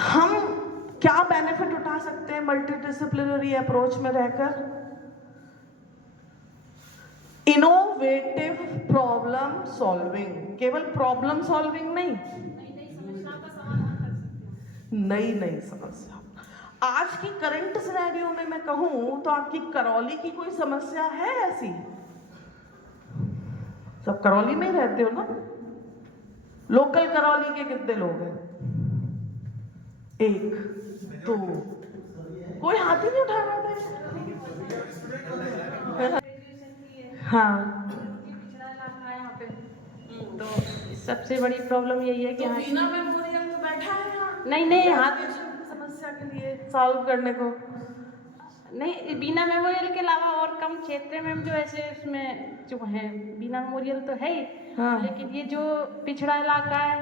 हम क्या बेनिफिट उठा सकते हैं मल्टी डिसिप्लिनरी अप्रोच में रहकर? इनोवेटिव प्रॉब्लम सॉल्विंग, केवल प्रॉब्लम सॉल्विंग नहीं, नई समस्याओं का समाधान कर सकते हैं। नई समस्या। आज की करंट सिनेरियो में मैं कहूं तो आपकी करौली की कोई समस्या है ऐसी? सब करौली में ही रहते हो ना? लोकल करौली के कितने लोग हैं? एक, दो, कोई हाथ ही नहीं उठा रहा था। हाँ, पिछड़ा इलाका है यहाँ पे, तो सबसे बड़ी प्रॉब्लम यही है कि तो यहाँ बीना मेमोरियल तो बैठा है यहाँ नहीं यहाँ की समस्या के लिए सॉल्व करने को। नहीं, बीना मेमोरियल के अलावा और कम क्षेत्र में जो ऐसे उसमें जो है बीना मेमोरियल तो है ही, हाँ। लेकिन ये जो पिछड़ा इलाका है,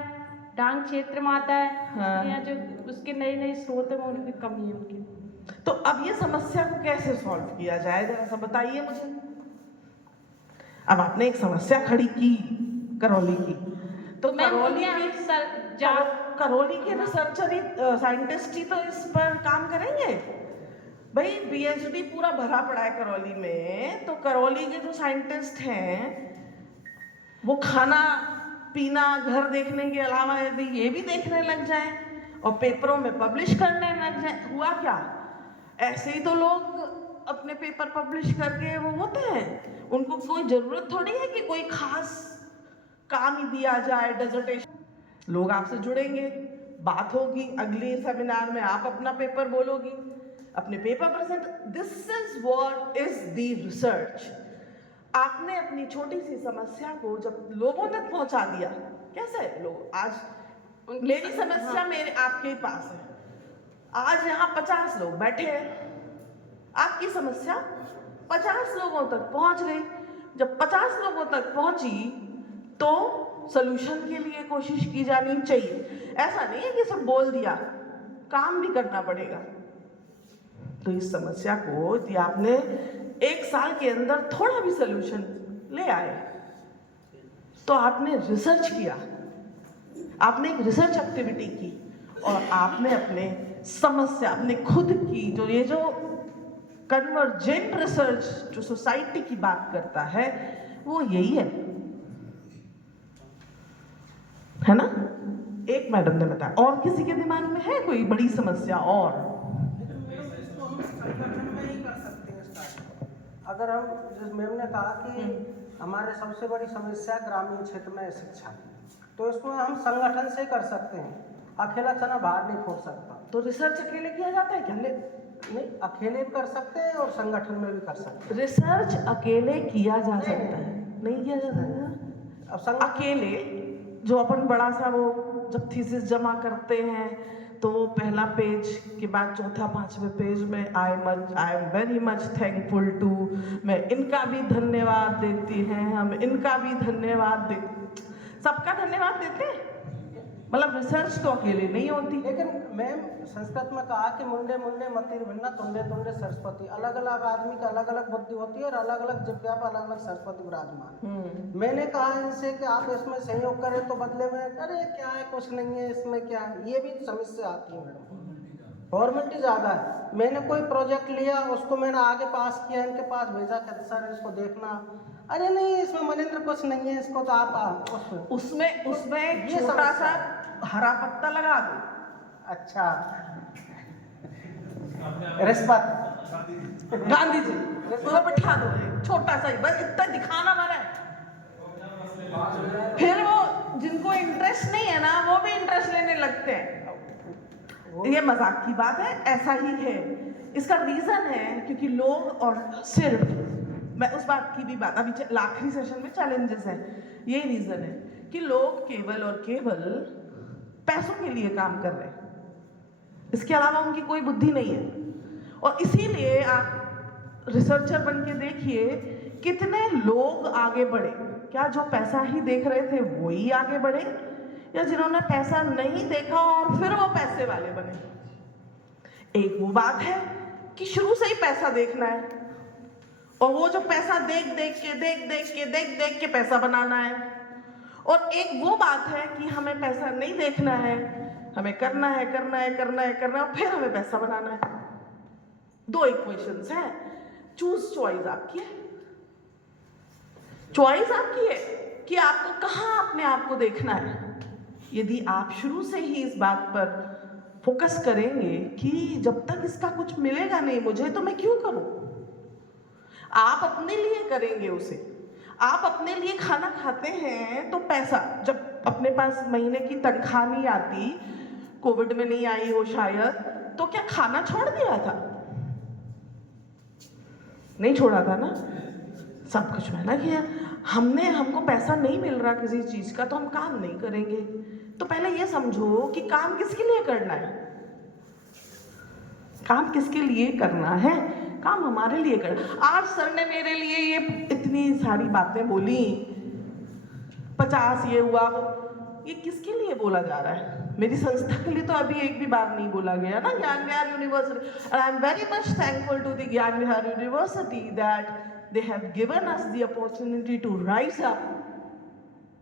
डांग क्षेत्र में आता है, हाँ। यहाँ जो उसके नए स्रोत है वो उनकी कमी है उनकी। तो अब ये समस्या को कैसे सॉल्व किया जाए, जरा सा बताइए मुझे। अब आपने एक समस्या खड़ी की करौली की, तो करौली के रिसर्चर ही साइंटिस्ट ही तो इस पर काम करेंगे भाई। पीएचडी पूरा भरा पड़ा है करौली में, तो करौली के जो साइंटिस्ट हैं वो खाना पीना घर देखने के अलावा यदि ये भी देखने लग जाए और पेपरों में पब्लिश करने लग जाए, हुआ क्या? ऐसे ही तो लोग अपने पेपर पब्लिश करके वो होते हैं, उनको कोई जरूरत थोड़ी है कि कोई खास काम ही दिया जाए, डिसर्टेशन। लोग आपसे जुड़ेंगे, बात होगी, अगले सेमिनार में आप अपना पेपर बोलोगी, अपने paper present. This is what is the research. आपने अपनी छोटी सी समस्या को जब लोगों तक पहुंचा दिया, कैसे लोग आज मेरी समस्या मेरे आपके पास है, आज यहाँ 50 लोग बैठे हैं, आपकी समस्या 50 लोगों तक पहुंच गई। जब 50 लोगों तक पहुंची तो सॉल्यूशन के लिए कोशिश की जानी चाहिए। ऐसा नहीं है कि सब बोल दिया, काम भी करना पड़ेगा। तो इस समस्या को यदि आपने 1 साल के अंदर थोड़ा भी सॉल्यूशन ले आए, तो आपने रिसर्च किया, आपने एक रिसर्च एक्टिविटी की और आपने अपने समस्या, अपने खुद की जो ये जो कन्वर्जेंट रिसर्च जो सोसाइटी की बात करता है वो यही है ना? एक मैडम ने बताया। और किसी के दिमाग में है कोई बड़ी समस्या? और संगठन में ही कर सकते हैं स्टार्ट। अगर हम, जिस मैम ने कहा कि हमारे सबसे बड़ी समस्या ग्रामीण क्षेत्र में शिक्षा, तो इसको हम संगठन से कर सकते हैं। अकेला चना बाहर नहीं फोड़ सकता। तो रिसर्च अकेले किया जाता है क्या? नहीं, अकेले भी कर सकते हैं और संगठन में भी कर सकते हैं। रिसर्च अकेले किया जा सकता है, नहीं किया जा सकता? अब अकेले जो अपन बड़ा सा वो जब थीसिस जमा करते हैं तो पहला पेज के बाद चौथा 5वें पेज में I am very much thankful to, मैं इनका भी धन्यवाद देती हैं, हम इनका भी धन्यवाद दे, सबका धन्यवाद देते हैं। मतलब रिसर्च तो अकेले नहीं होती। लेकिन मैम संस्कृत में कहा कि मुंडे मुंडे मतिर भिन्ना तुंडे तुंडे सरस्वती। अलग अलग आदमी का अलग अलग बुद्धि होती है और अलग अलग जिज्ञा पर अलग अलग सरस्वती विराजमान। मैंने कहा इनसे कि आप इसमें सहयोग करें, तो बदले में अरे क्या है, कुछ नहीं है, इसमें क्या है, ये भी समस्या आती है मैडम। फॉर्मेलिटी ज़्यादा है। मैंने कोई प्रोजेक्ट लिया, उसको मैंने आगे पास किया, इनके पास भेजा, कहते सर इसको देखना, अरे नहीं इसमें मनिंद्र कुछ नहीं है, इसको तो आप उसमें ये छोटा सा हरा पत्ता लगा दो। अच्छा, रिश्वत, गांधी जी उसको बैठा दो, छोटा सा ही, बस इतना दिखाना मारा है। फिर वो जिनको इंटरेस्ट नहीं है ना, वो भी इंटरेस्ट लेने लगते हैं। ये मजाक की बात है, ऐसा ही है। इसका रीजन है क्योंकि लोग, और सिर्फ मैं उस बात की भी बात, अभी आखिरी सेशन में चैलेंजेस हैं, यही रीजन है कि लोग केवल और केवल पैसों के लिए काम कर रहे हैं, इसके अलावा उनकी कोई बुद्धि नहीं है। और इसीलिए आप रिसर्चर बन के देखिए कितने लोग आगे बढ़े। क्या जो पैसा ही देख रहे थे वो ही आगे बढ़े, या जिन्होंने पैसा नहीं देखा और फिर वो पैसे वाले बने? एक वो बात है कि शुरू से ही पैसा देखना है, और वो जो पैसा देख देख के पैसा बनाना है। और एक वो बात है कि हमें पैसा नहीं देखना है, हमें करना है करना है करना है करना है और फिर हमें पैसा बनाना है। 2 इक्वेशंस हैं, चूज चॉइस आपकी है, चॉइस आपकी है कि आपको कहाँ अपने आप को देखना है। यदि आप शुरू से ही इस बात पर फोकस करेंगे कि जब तक इसका कुछ मिलेगा नहीं मुझे तो मैं क्यों करूं, आप अपने लिए करेंगे उसे। आप अपने लिए खाना खाते हैं तो पैसा, जब अपने पास महीने की तनख्वाह नहीं आती, कोविड में नहीं आई हो शायद, तो क्या खाना छोड़ दिया था? नहीं छोड़ा था ना, सब कुछ मैंने किया। हमको पैसा नहीं मिल रहा किसी चीज का तो हम काम नहीं करेंगे। तो पहले ये समझो कि काम किसके लिए करना है, काम किसके लिए करना है, काम हमारे लिए करना। आज सर ने मेरे लिए ये इतनी सारी बातें बोली, 50 ये हुआ वो, ये किसके लिए बोला जा रहा है? मेरी संस्था के लिए तो अभी एक भी बार नहीं बोला गया ना, Gyan Vihar university. And I am very much thankful to the Gyan Vihar university that they have given us the opportunity to rise up.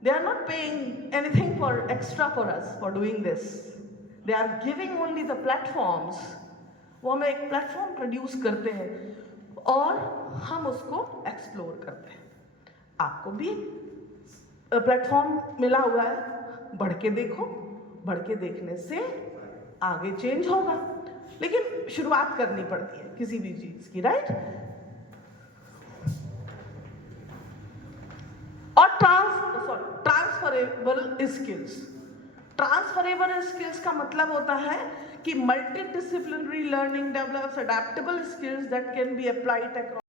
They are not paying anything for extra for us for doing this. They are giving only the platforms. वो हमें एक platform produce करते हैं और हम उसको explore करते हैं। आपको भी प्लेटफॉर्म मिला हुआ है, बढ़ के देखो, बढ़ के देखने से आगे चेंज होगा। लेकिन शुरुआत करनी पड़ती है किसी भी चीज की, राइट? और ट्रांसफरेबल स्किल्स। ट्रांसफरेबल स्किल्स का मतलब होता है कि multi disciplinary learning develops adaptable skills that can be applied across